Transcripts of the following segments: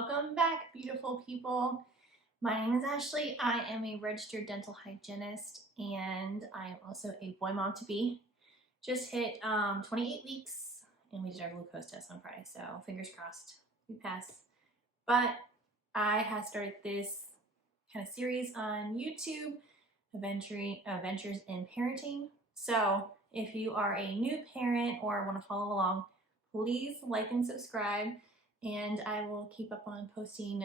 Welcome back, beautiful people. My name is Ashley. I am a registered dental hygienist and I am also a boy mom to be. Just hit 28 weeks and we did our glucose test on Friday, so fingers crossed we pass. But I have started this kind of series on YouTube, Adventures in Parenting. So if you are a new parent or want to follow along, please like and subscribe. And I will keep up on posting.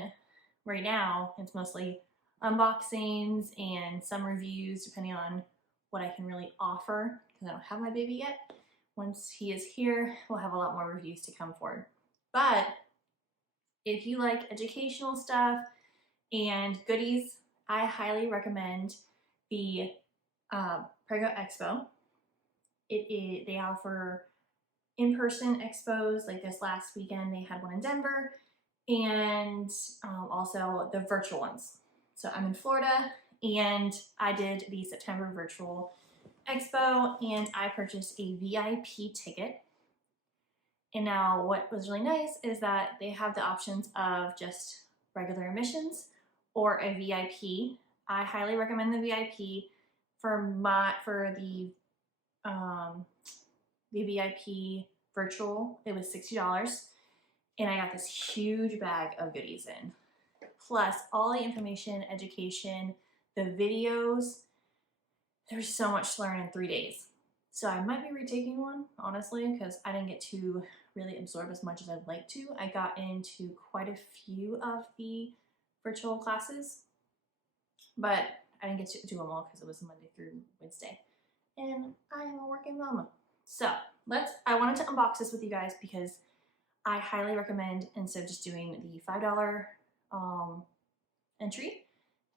Right now it's mostly unboxings and some reviews depending on what I can really offer, because I don't have my baby yet. Once he is here, we'll have a lot more reviews to come forward. But if you like educational stuff and goodies, I highly recommend the Prego Expo. They offer in-person expos. Like this last weekend they had one in Denver, and also the virtual ones. So I'm in Florida and I did the September virtual expo and I purchased a VIP ticket. And now what was really nice is that they have the options of just regular admissions or a VIP. I highly recommend the VIP. For the VIP virtual, it was $60, and I got this huge bag of goodies in. Plus all the information, education, the videos. There's so much to learn in 3 days. So I might be retaking one, honestly, because I didn't get to really absorb as much as I'd like to. I got into quite a few of the virtual classes, but I didn't get to do them all because it was Monday through Wednesday. And I am a working mama. So I wanted to unbox this with you guys because I highly recommend, instead of just doing the $5 entry,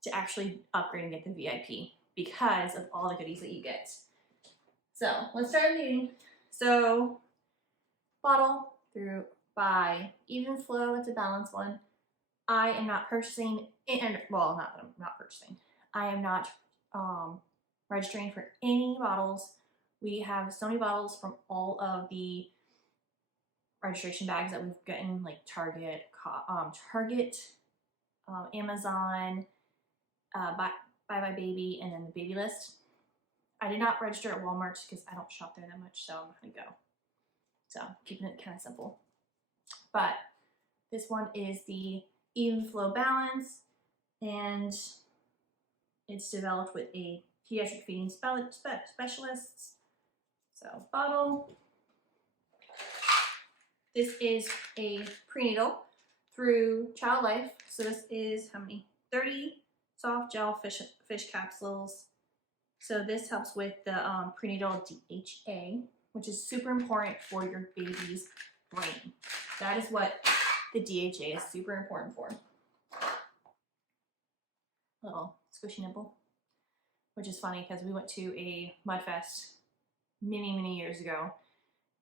to actually upgrade and get the VIP because of all the goodies that you get. So let's start reading. So bottle through by Even Flow. It's a balanced one. I am not purchasing, and well, not that I'm not purchasing. I am not registering for any bottles. We have so many bottles from all of the registration bags that we've gotten, like Target, Amazon, Buy My Baby, and then the Baby List. I did not register at Walmart because I don't shop there that much, so I'm not gonna go. So keeping it kind of simple. But this one is the Even Flow Balance, and it's developed with a pediatric feeding specialist. So bottle. This is a prenatal through Child Life. So this is how many? 30 soft gel fish capsules. So this helps with the prenatal DHA, which is super important for your baby's brain. That is what the DHA is super important for. Little squishy nipple, which is funny because we went to a mud fest many years ago,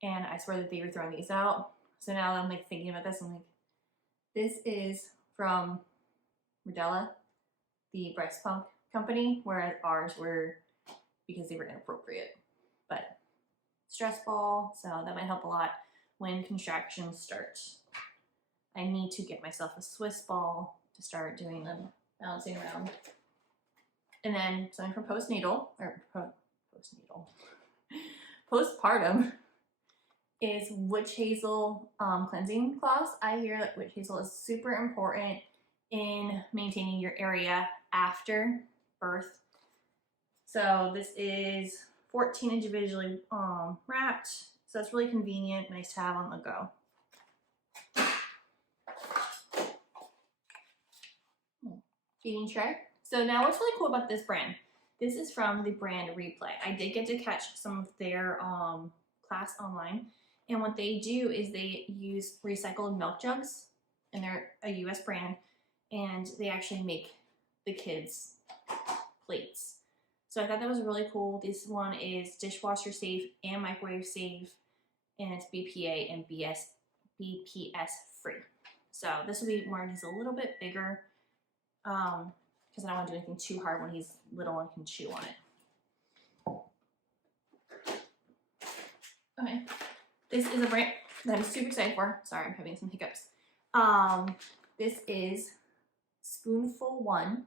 and I swear that they were throwing these out. So now I'm like thinking about this, I'm like, this is from Medela, the breast pump company, whereas ours were because they were inappropriate. But stress ball, so that might help a lot when contractions start. I need to get myself a Swiss ball to start doing them, bouncing around. And then something for postpartum is witch hazel cleansing cloths. I hear that witch hazel is super important in maintaining your area after birth. So this is 14 individually wrapped, so it's really convenient, nice to have on the go. Feeding tray. So now what's really cool about this brand, this is from the brand Replay. I did get to catch some of their class online, and what they do is they use recycled milk jugs, and they're a US brand, and they actually make the kids plates. So I thought that was really cool. This one is dishwasher safe and microwave safe, and it's BPA and BPS free. So this will be more, he's a little bit bigger, because I don't want to do anything too hard when he's little and can chew on it. Okay, this is a brand that I'm super excited for. Sorry, I'm having some hiccups. this is SpoolfulOne.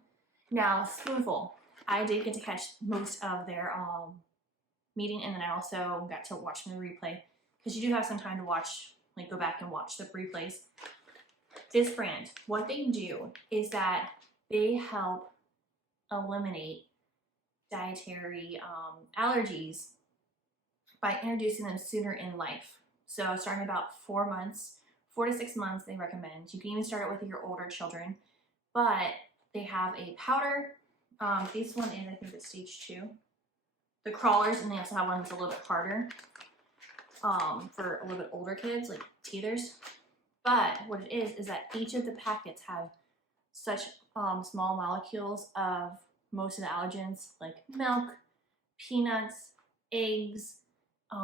Now, Spoonful, I did get to catch most of their meeting, and then I also got to watch the replay because you do have some time to watch, like go back and watch the replays. This brand, what they do is that they help eliminate dietary allergies by introducing them sooner in life. So starting about 4 months, 4 to 6 months, they recommend. You can even start it with your older children, but they have a powder. This one is, I think, it's stage 2. The crawlers, and they also have one that's a little bit harder for a little bit older kids, like teethers. But what it is that each of the packets have such small molecules of most of the allergens, like milk, peanuts, eggs.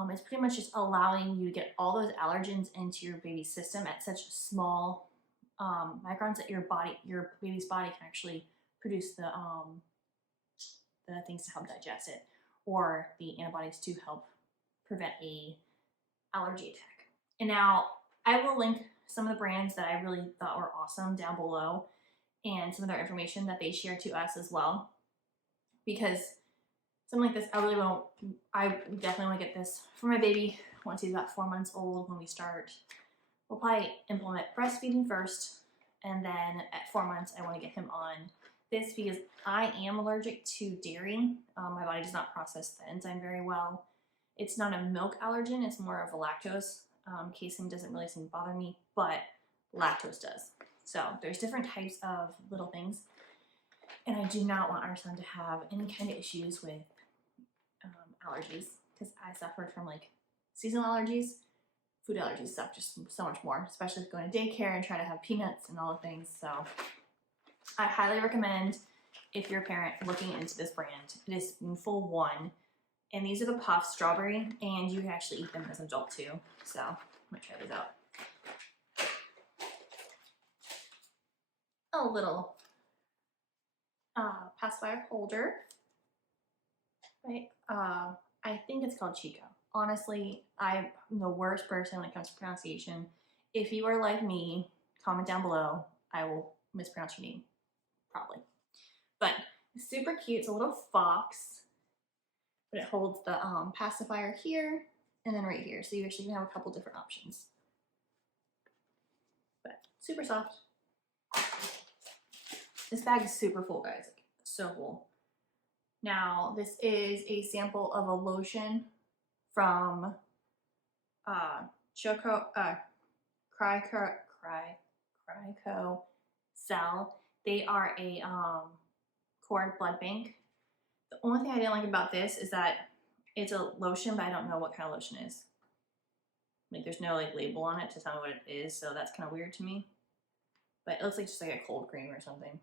It's pretty much just allowing you to get all those allergens into your baby's system at such small microns that your baby's body can actually produce the things to help digest it, or the antibodies to help prevent a allergy attack. And now I will link some of the brands that I really thought were awesome down below, and some of their information that they shared to us as well, because something like this, I definitely want to get this for my baby once he's about 4 months old. When we start, we'll probably implement breastfeeding first, and then at 4 months I want to get him on this because I am allergic to dairy. My body does not process the enzyme very well. It's not a milk allergen, it's more of a lactose. Casein doesn't really seem to bother me, but lactose does. So there's different types of little things, and I do not want our son to have any kind of issues with allergies, because I suffered from like seasonal allergies. Food allergies suck just so much more, especially if going to daycare and trying to have peanuts and all the things. So I highly recommend, if you're a parent looking into this brand, it is SpoolfulOne. And these are the puffs, strawberry, and you can actually eat them as an adult too. So I'm gonna try these out. A little pacifier holder, right? I think it's called Chico. Honestly, I'm the worst person when it comes to pronunciation. If you are like me, comment down below. I will mispronounce your name, probably. But it's super cute. It's a little fox, but it holds the pacifier here and then right here. So you actually can have a couple different options. But super soft. This bag is super full, guys. Like, so full. Now, this is a sample of a lotion from Prego Cell. They are a cord blood bank. The only thing I didn't like about this is that it's a lotion, but I don't know what kind of lotion it is. Like, there's no like label on it to tell me what it is, so that's kind of weird to me. But it looks like just like a cold cream or something.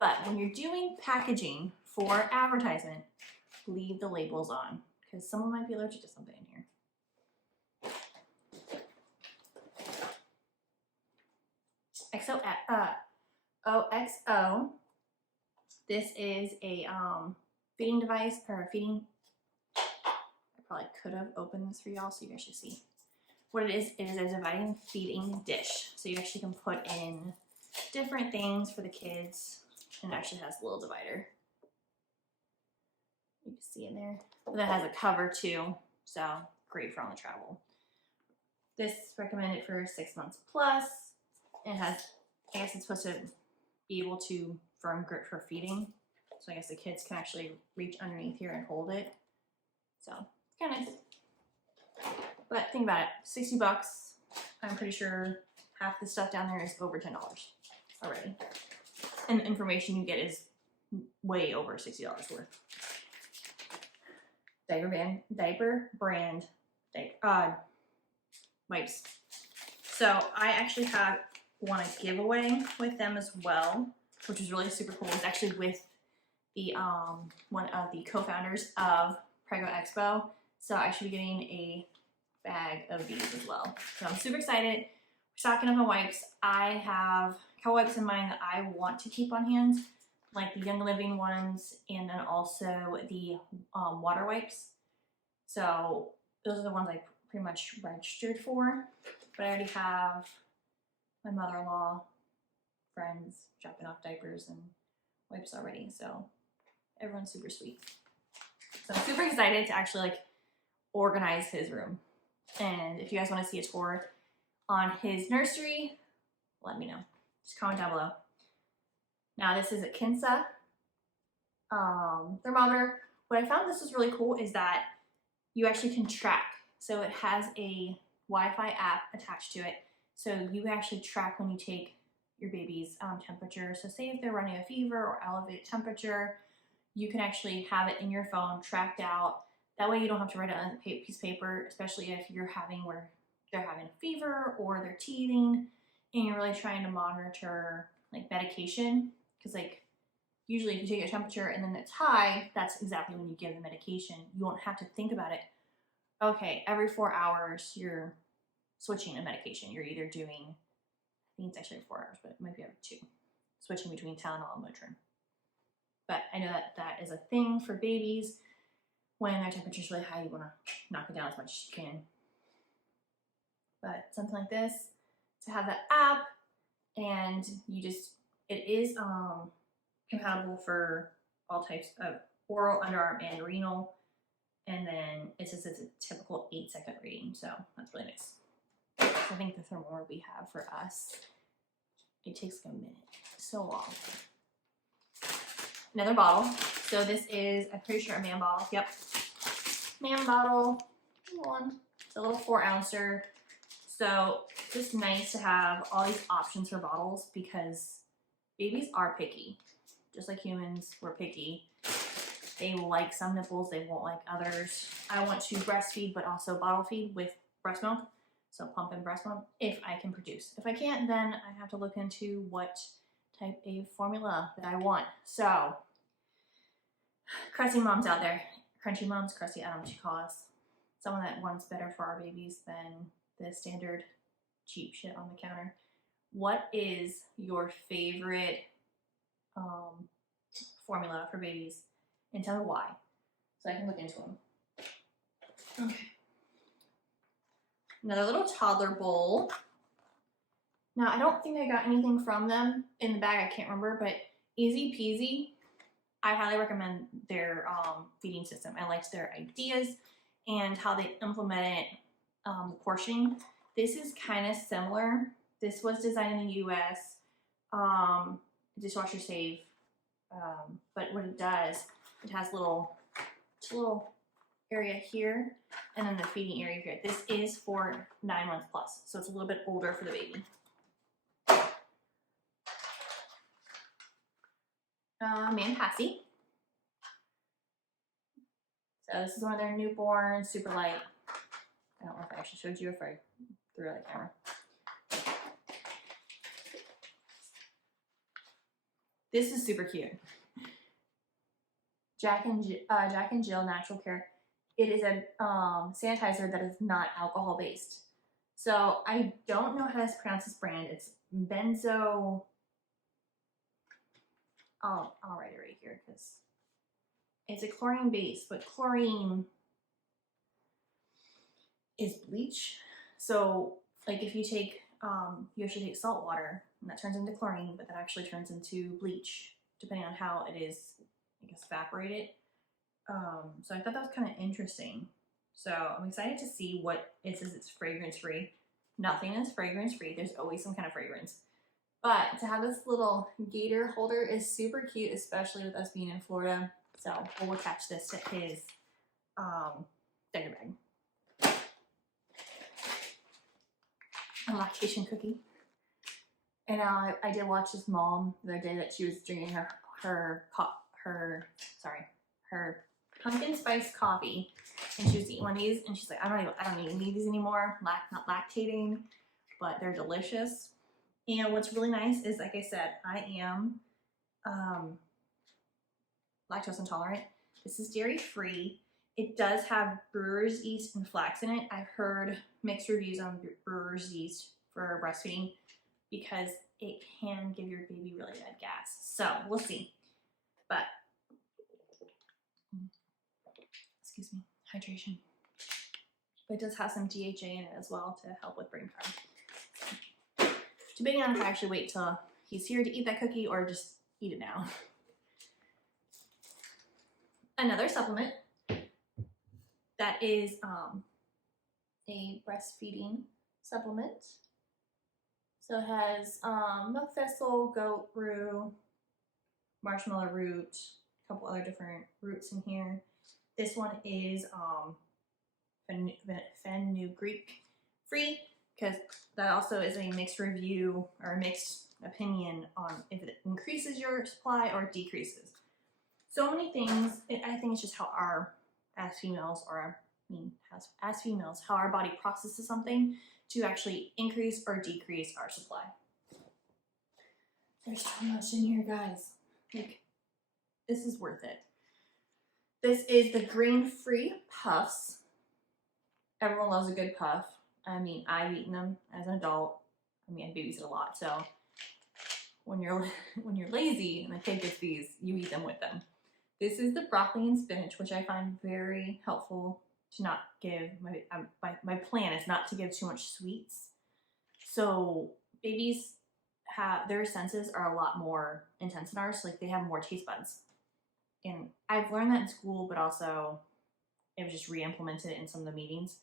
But when you're doing packaging for advertisement, leave the labels on, because someone might be allergic to something in here. OXO. This is a feeding device, or feeding. I probably could have opened this for y'all so you guys should see. What it is a dividing feeding dish. So you actually can put in different things for the kids, and it actually has a little divider. You can see in there. But that has a cover too, so great for on the travel. This is recommended for 6 months plus. It has, I guess it's supposed to be able to firm grip for feeding. So I guess the kids can actually reach underneath here and hold it. So it's kind of nice. But think about it, 60 bucks. I'm pretty sure half the stuff down there is over $10 already. And the information you get is way over $60 worth. Diaper brand wipes. So I actually have won a giveaway with them as well, which is really super cool. It's actually with the one of the co-founders of Prego Expo. So I should be getting a bag of these as well. So I'm super excited. We're stocking up on wipes. I have a couple wipes in mind that I want to keep on hand, like the Young Living ones, and then also the water wipes. So those are the ones I pretty much registered for, but I already have my mother-in-law friends dropping off diapers and wipes already, so everyone's super sweet. So I'm super excited to actually like organize his room. And if you guys want to see a tour on his nursery, let me know. Just comment down below. Now this is a Kinsa thermometer. What I found this was really cool is that you actually can track. So it has a Wi-Fi app attached to it. So you actually track when you take your baby's temperature. So say if they're running a fever or elevated temperature, you can actually have it in your phone tracked out. That way you don't have to write it on a piece of paper, especially if you're having where they're having a fever or they're teething and you're really trying to monitor like medication. Because like usually if you take a temperature and then it's high, that's exactly when you give the medication. You won't have to think about it. Okay, every 4 hours you're switching a medication. You're either doing, I think it's actually 4 hours, but it might be every 2. Switching between Tylenol and Motrin. But I know that that is a thing for babies. When their temperature's really high, you want to knock it down as much as you can. But something like this, to have that app, and you just, it is compatible for all types of oral, underarm, and renal. And then it says it's a typical 8-second reading, so that's really nice. I think the thermometer we have for us, it takes like a minute, so long. Another bottle. So this is, I'm pretty sure a man bottle. Yep. Man bottle. One. It's a little 4-ouncer. So just nice to have all these options for bottles because babies are picky. Just like humans, we're picky. They like some nipples, they won't like others. I want to breastfeed, but also bottle feed with breast milk. So pump and breast milk if I can produce. If I can't, then I have to look into what type of formula that I want. So, crusty moms out there, crunchy moms, crusty, I don't know what you call us. Someone that wants better for our babies than the standard cheap shit on the counter. What is your favorite formula for babies? And tell me why, so I can look into them. Okay. Another little toddler bowl. Now, I don't think I got anything from them in the bag. I can't remember, but Easy Peasy. I highly recommend their feeding system. I liked their ideas and how they implemented the portioning. This is kind of similar. This was designed in the U.S. Dishwasher safe, but what it does, it has little area here and then the feeding area here. This is for 9 months plus, so it's a little bit older for the baby. Man Passy. So this is one of their newborns, super light. I don't know if I actually showed you if I threw it on the camera. This is super cute. Jack and Jill Natural Care. It is a sanitizer that is not alcohol based. So I don't know how to pronounce this brand. It's benzo. I'll write it right here because it's a chlorine base, but chlorine is bleach. So like if you take, you actually take salt water and that turns into chlorine, but that actually turns into bleach depending on how it is, I guess, evaporated. So I thought that was kind of interesting. So I'm excited to see what it says. It's fragrance free. Nothing is fragrance free. There's always some kind of fragrance. But to have this little gator holder is super cute, especially with us being in Florida. So we'll attach this to his diaper bag. A lactation cookie. And I did watch this mom the other day that she was drinking her pumpkin spice coffee, and she was eating one of these, and she's like, I don't even need these anymore. Not lactating, but they're delicious. And what's really nice is, like I said, I am lactose intolerant. This is dairy free. It does have brewer's yeast and flax in it. I've heard mixed reviews on brewer's yeast for breastfeeding because it can give your baby really bad gas. So we'll see. But excuse me, hydration. but it does have some DHA in it as well to help with brain power. Debating on if I actually wait till he's here to eat that cookie or just eat it now. Another supplement that is a breastfeeding supplement. So it has milk thistle, goat rue, marshmallow root, a couple other different roots in here. This one is fenugreek free, because that also is a mixed review or a mixed opinion on if it increases your supply or decreases. So many things. I think it's just how as females, how our body processes something to actually increase or decrease our supply. There's so much in here, guys. Like, this is worth it. This is the grain-free puffs. Everyone loves a good puff. I mean, I've eaten them as an adult. I mean, I babysit a lot, so when you're lazy and the kid gets these, you eat them with them. This is the broccoli and spinach, which I find very helpful to not give. My plan is not to give too much sweets. So babies their senses are a lot more intense than ours. Like, they have more taste buds. And I've learned that in school, but also it was just re-implemented in some of the meetings.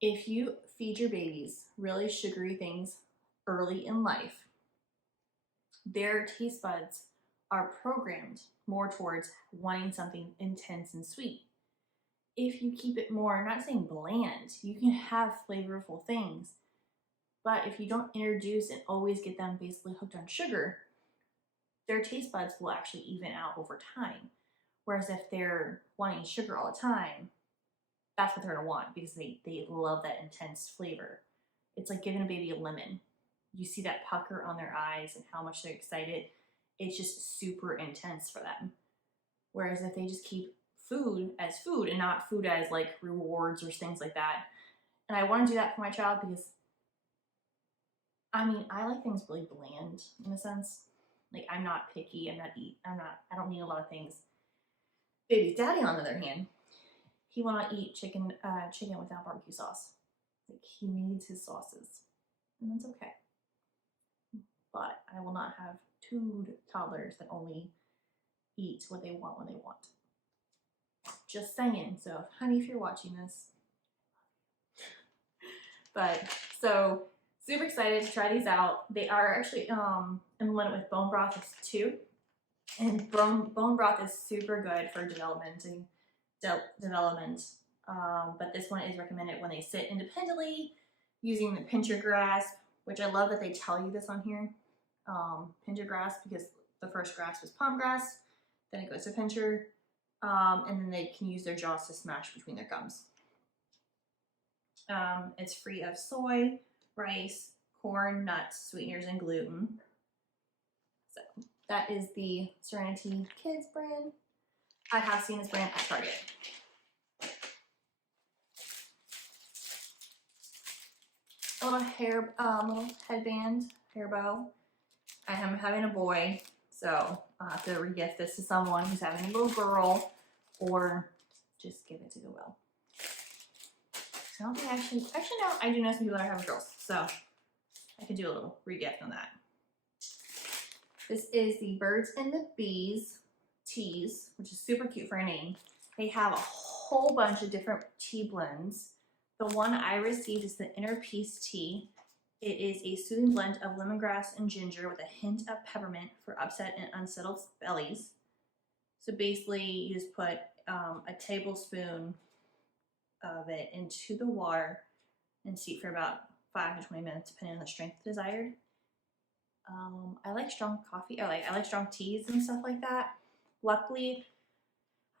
If you feed your babies really sugary things early in life, their taste buds are programmed more towards wanting something intense and sweet. If you keep it more, I'm not saying bland, you can have flavorful things, but if you don't introduce and always get them basically hooked on sugar, their taste buds will actually even out over time. Whereas if they're wanting sugar all the time, that's what they're gonna want, because they love that intense flavor. It's like giving a baby a lemon. You see that pucker on their eyes and how much they're excited. It's just super intense for them. Whereas if they just keep food as food and not food as like rewards or things like that. And I want to do that for my child because, I mean, I like things really bland in a sense. Like, I'm not picky, I don't need a lot of things. Baby's daddy, on the other hand, he will not eat chicken without barbecue sauce. Like, he needs his sauces, and that's okay. But I will not have two toddlers that only eat what they want when they want. Just saying. So, honey, if you're watching this. But, so, super excited to try these out. They are actually implemented with bone broth too. And bone broth is super good for development. But this one is recommended when they sit independently using the pincher grasp, which I love that they tell you this on here. Pincher grasp, because the first grasp is palm grasp, then it goes to pincher, and then they can use their jaws to smash between their gums. It's free of soy, rice, corn, nuts, sweeteners, and gluten. So that is the Serenity Kids brand. I have seen this brand at Target. A little little headband, hair bow. I am having a boy, so I'll have to regift this to someone who's having a little girl, or just give it to Goodwill. I don't think actually no, I do know some people that are having girls, so I could do a little regift on that. This is the Birds and the Bees teas, which is super cute for a name. They have a whole bunch of different tea blends. The one I received is the Inner Peace tea. It is a soothing blend of lemongrass and ginger with a hint of peppermint for upset and unsettled bellies. So basically, you just put a tablespoon of it into the water and steep for about 5 to 20 minutes, depending on the strength desired. I like strong coffee. I like strong teas and stuff like that. Luckily,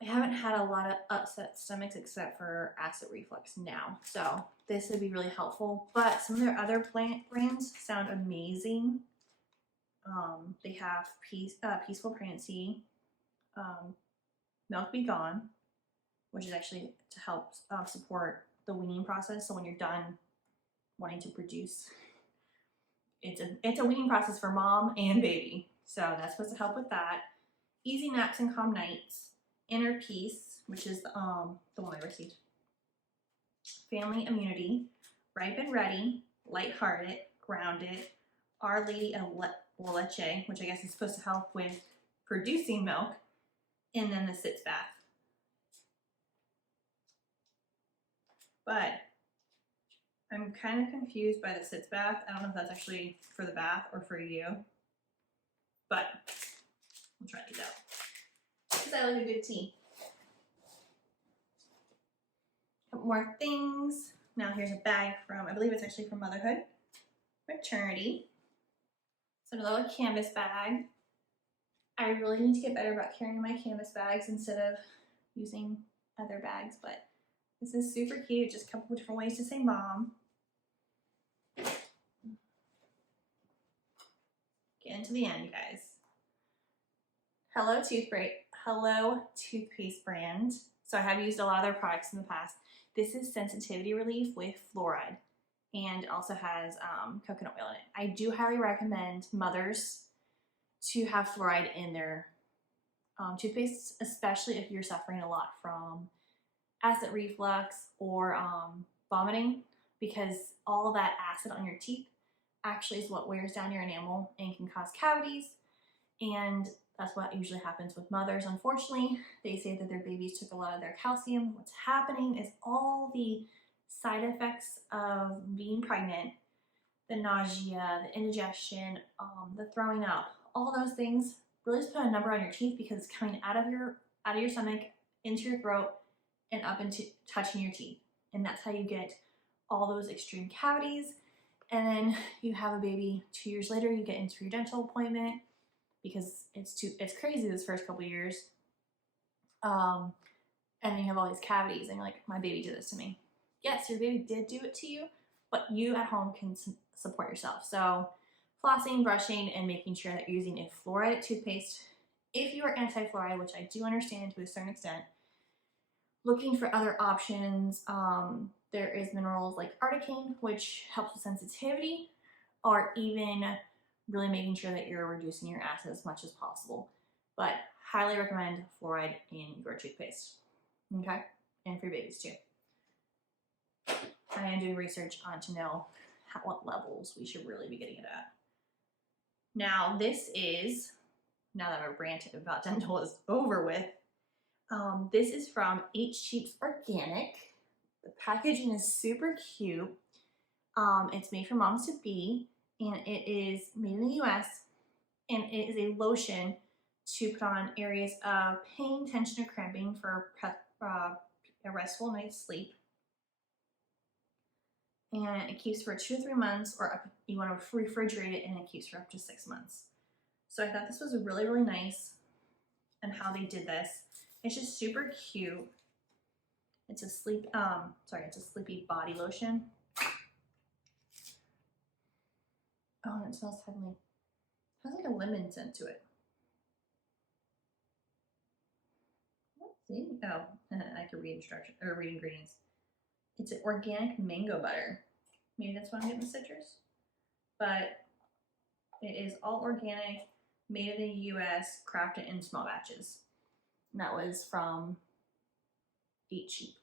I haven't had a lot of upset stomachs except for acid reflux now, so this would be really helpful. But some of their other brands sound amazing. They have Peaceful Pregnancy, Milk Be Gone, which is actually to help support the weaning process. So when you're done wanting to produce, it's a weaning process for mom and baby. So that's supposed to help with that. Easy Naps and Calm Nights. Inner Peace, which is the one I received. Family Immunity, Ripe and Ready, Lighthearted, Grounded, Our Lady of Leche, which I guess is supposed to help with producing milk, and then the Sitz Bath. But I'm kind of confused by the Sitz Bath. I don't know if that's actually for the bath or for you, but we'll try these out because I like a good tea. Couple more things. Now here's a bag from, I believe it's actually from Motherhood Maternity. It's another little canvas bag. I really need to get better about carrying my canvas bags instead of using other bags, but this is super cute. Just a couple of different ways to say mom. Get into the end, you guys. Hello Toothpaste brand. So I have used a lot of their products in the past. This is sensitivity relief with fluoride and also has coconut oil in it. I do highly recommend mothers to have fluoride in their toothpaste, especially if you're suffering a lot from acid reflux or vomiting, because all of that acid on your teeth actually is what wears down your enamel and can cause cavities, and that's what usually happens with mothers. Unfortunately, they say that their babies took a lot of their calcium. What's happening is all the side effects of being pregnant, the nausea, the indigestion, the throwing up, all those things really just put a number on your teeth because it's coming out of your stomach into your throat and up into touching your teeth. And that's how you get all those extreme cavities. And then you have a baby 2 years later, you get into your dental appointment because it's crazy this first couple of years. And then you have all these cavities and you're like, my baby did this to me. Yes, your baby did do it to you, but you at home can support yourself. So flossing, brushing, and making sure that you're using a fluoride toothpaste. If you are anti-fluoride, which I do understand to a certain extent, looking for other options. There is minerals like articaine, which helps with sensitivity, or even really making sure that you're reducing your acid as much as possible. But highly recommend fluoride in your toothpaste, okay? And for your babies too. I am doing research on to know what levels we should really be getting it at. Now this is, now that our rant about dental is over with, this is from Ezpz Organic. The packaging is super cute. It's made for moms to be, and it is made in the US, and it is a lotion to put on areas of pain, tension, or cramping for a restful night's sleep. And it keeps for 2 to 3 months, or you want to refrigerate it, and it keeps for up to 6 months. So I thought this was really, really nice and how they did this. It's just super cute. It's a it's a sleepy body lotion. Oh, and it smells heavenly. It has like a lemon scent to it. What's in? Oh, I can read instructions or read ingredients. It's an organic mango butter. Maybe that's why I'm getting the citrus. But it is all organic, made in the US, crafted in small batches. And that was from Eat Cheap,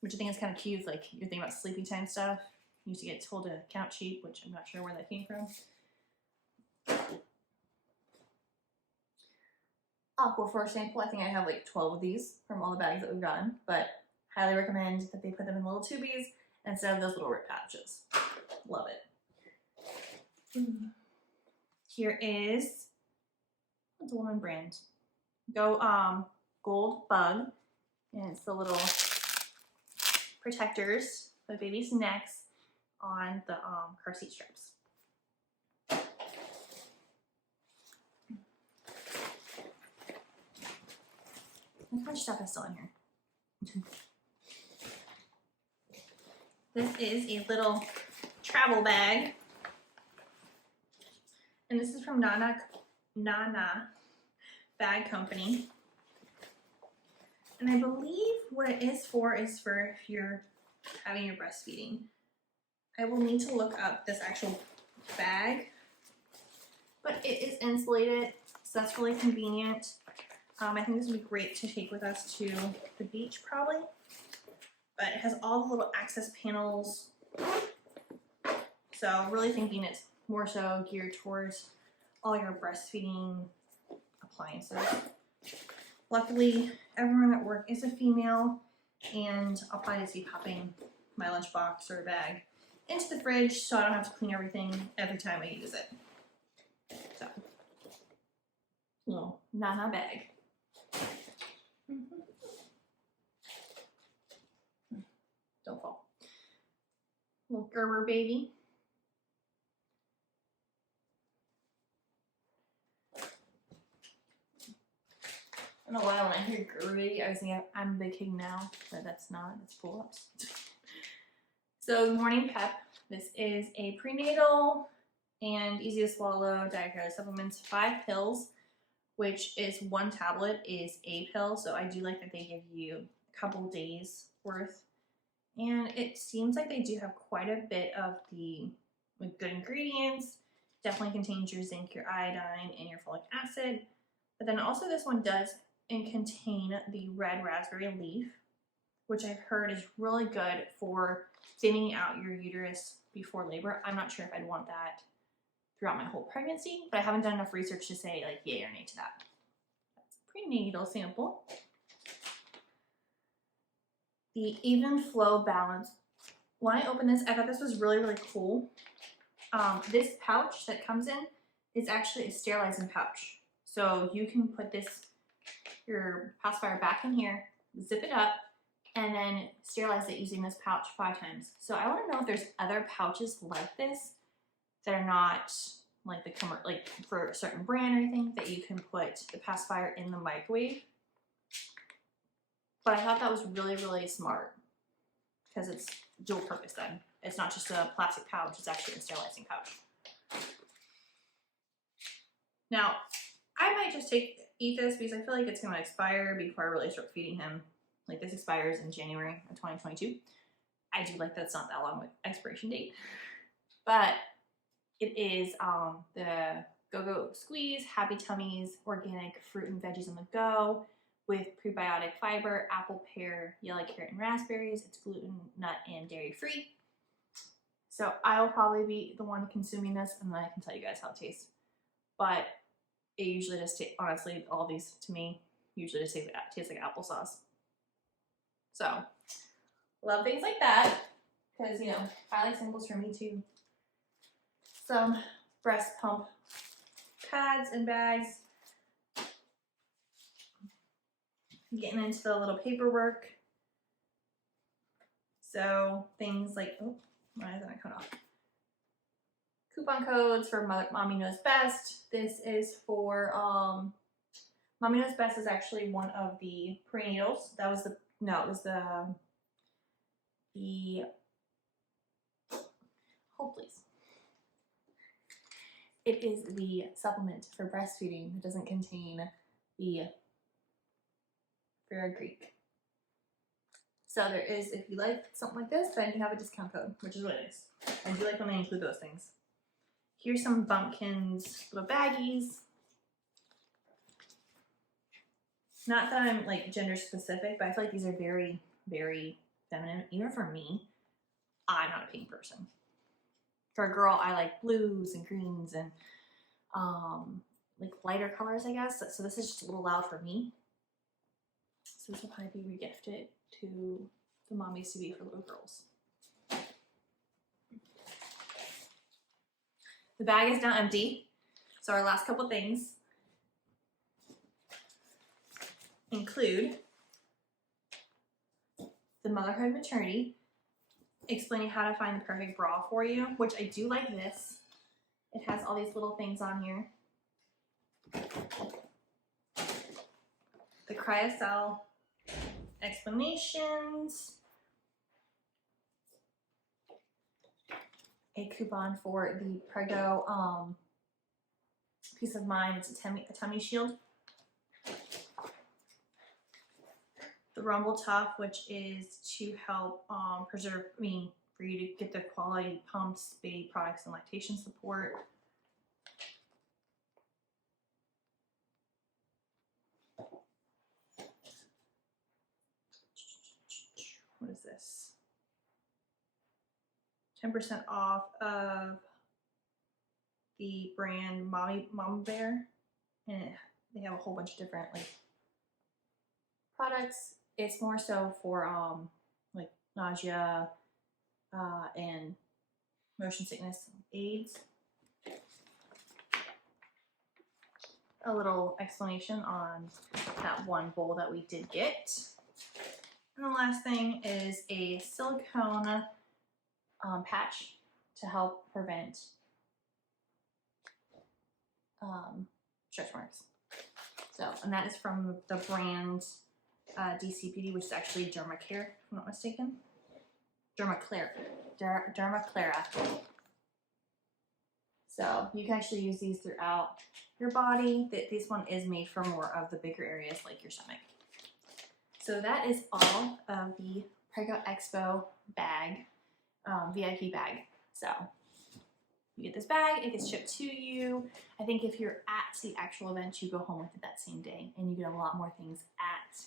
which I think is kind of cute. Like you're thinking about sleepy time stuff. You used to get told to count cheap, which I'm not sure where that came from. Aqua, for example, I think I have like 12 of these from all the bags that we've gotten, but highly recommend that they put them in little tubies instead of those little rip pouches. Love it. Here is, it's a woman brand. Go Gold Bug, and it's the little protectors for the baby's necks on the car seat straps. Look how much stuff is still in here. This is a little travel bag, and this is from Nana Bag Company. And I believe what it is for if you're having your breastfeeding. I will need to look up this actual bag, but it is insulated, so that's really convenient. I think this would be great to take with us to the beach probably. but it has all the little access panels. So really thinking it's more so geared towards all your breastfeeding appliances. Luckily, everyone at work is a female, and I'll probably just be popping my lunchbox or bag into the fridge so I don't have to clean everything every time I use it. So, little Nana bag. Don't fall. Little Gerber baby. I don't know why when I hear Gerber baby, I was thinking I'm a big kid now, but that's not. It's pull-ups. So, morning pep. This is a prenatal and easy to swallow dietary supplements, 5 pills, which is 1 tablet is a pill. So I do like that they give you a couple days worth. And it seems like they do have quite a bit of the good ingredients. Definitely contains your zinc, your iodine, and your folic acid. But then also this one does contain the red raspberry leaf, which I've heard is really good for thinning out your uterus before labor. I'm not sure if I'd want that throughout my whole pregnancy, but I haven't done enough research to say like yay or nay to that. That's a prenatal sample. The Even Flow Balance. When I opened this, I thought this was really, really cool. This pouch that comes in is actually a sterilizing pouch. So you can put your pacifier back in here, zip it up, and then sterilize it using this pouch 5 times. So I want to know if there's other pouches like this that are not like like for a certain brand or anything that you can put the pacifier in the microwave. But I thought that was really, really smart because it's dual purpose then. It's not just a plastic pouch, it's actually a sterilizing pouch. Now, I might just eat this because I feel like it's going to expire before I really start feeding him. Like this expires in January of 2022. I do like that it's not that long with expiration date. But it is the Go-Go Squeeze, Happy Tummies, organic fruit and veggies on the go with prebiotic fiber, apple, pear, yellow carrot, and raspberries. It's gluten, nut, and dairy free. So I will probably be the one consuming this, and then I can tell you guys how it tastes. But it usually just tastes, honestly, all these to me usually just taste like applesauce. So love things like that because, you know, I like samples for me too. Some breast pump pads and bags. Getting into the little paperwork. So things like, oh, why isn't it coming off? Coupon codes for Mommy Knows Best. This is for, Mommy Knows Best is actually one of the prenatals. That was it was the, hold please. It is the supplement for breastfeeding. It doesn't contain the Greek. So there is, if you like something like this, then you have a discount code, which is really nice. I do like when they include those things. Here's some Bumpkins little baggies. Not that I'm like gender specific, but I feel like these are very, very feminine. Even for me, I'm not a pink person. For a girl, I like blues and greens and like lighter colors, I guess. So this is just a little loud for me. So this will probably be regifted to the mommies to be for little girls. The bag is now empty. So our last couple things include the Motherhood Maternity, explaining how to find the perfect bra for you, which I do like this. It has all these little things on here. The Cryocell explanations. A coupon for the Prego Peace of Mind. It's a tummy shield. The Rumble Tough, which is to help preserve, for you to get the quality pumps, baby products, and lactation support. What is this? 10% off of the brand Mama Bear, and they have a whole bunch of different like products. It's more so for like nausea and motion sickness aids. A little explanation on that one bowl that we did get. And the last thing is a silicone patch to help prevent stretch marks. So, and that is from the brand DC Beauty, which is actually Dermacare, if I'm not mistaken. Dermaclara. So you can actually use these throughout your body. This one is made for more of the bigger areas like your stomach. So that is all of the Prego Expo bag, VIP bag. So you get this bag, it gets shipped to you. I think if you're at the actual event, you go home with it that same day, and you get a lot more things at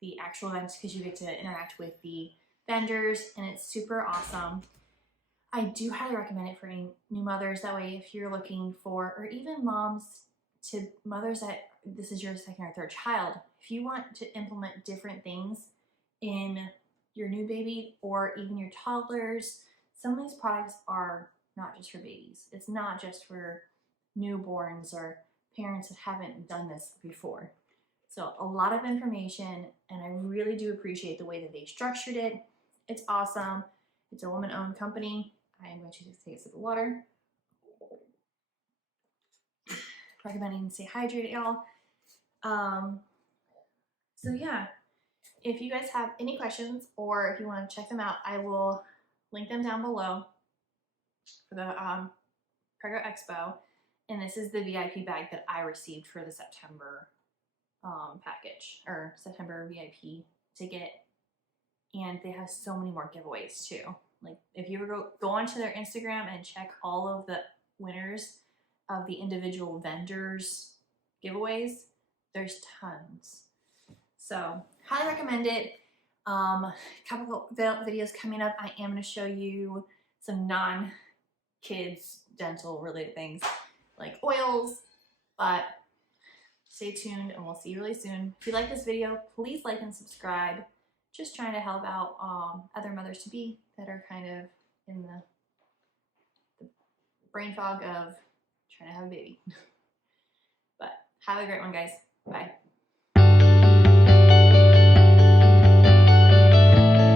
the actual events because you get to interact with the vendors, and it's super awesome. I do highly recommend it for any new mothers. That way, if you're looking for, or even moms to mothers that this is your second or third child, if you want to implement different things in your new baby or even your toddlers, some of these products are not just for babies. It's not just for newborns or parents that haven't done this before. So a lot of information, and I really do appreciate the way that they structured it. It's awesome. It's a woman-owned company. I am going to just take a sip of water. Recommending to stay hydrated, y'all. So yeah, if you guys have any questions or if you want to check them out, I will link them down below for the Prego Expo. And this is the VIP bag that I received for the September package, or September VIP ticket. And they have so many more giveaways too. Like if you ever go onto their Instagram and check all of the winners of the individual vendors giveaways, there's tons. So highly recommend it. A couple of videos coming up. I am going to show you some non-kids dental related things like oils, but stay tuned and we'll see you really soon. If you like this video, please like and subscribe. Just trying to help out other mothers-to-be that are kind of in the brain fog of trying to have a baby. But have a great one, guys. Bye.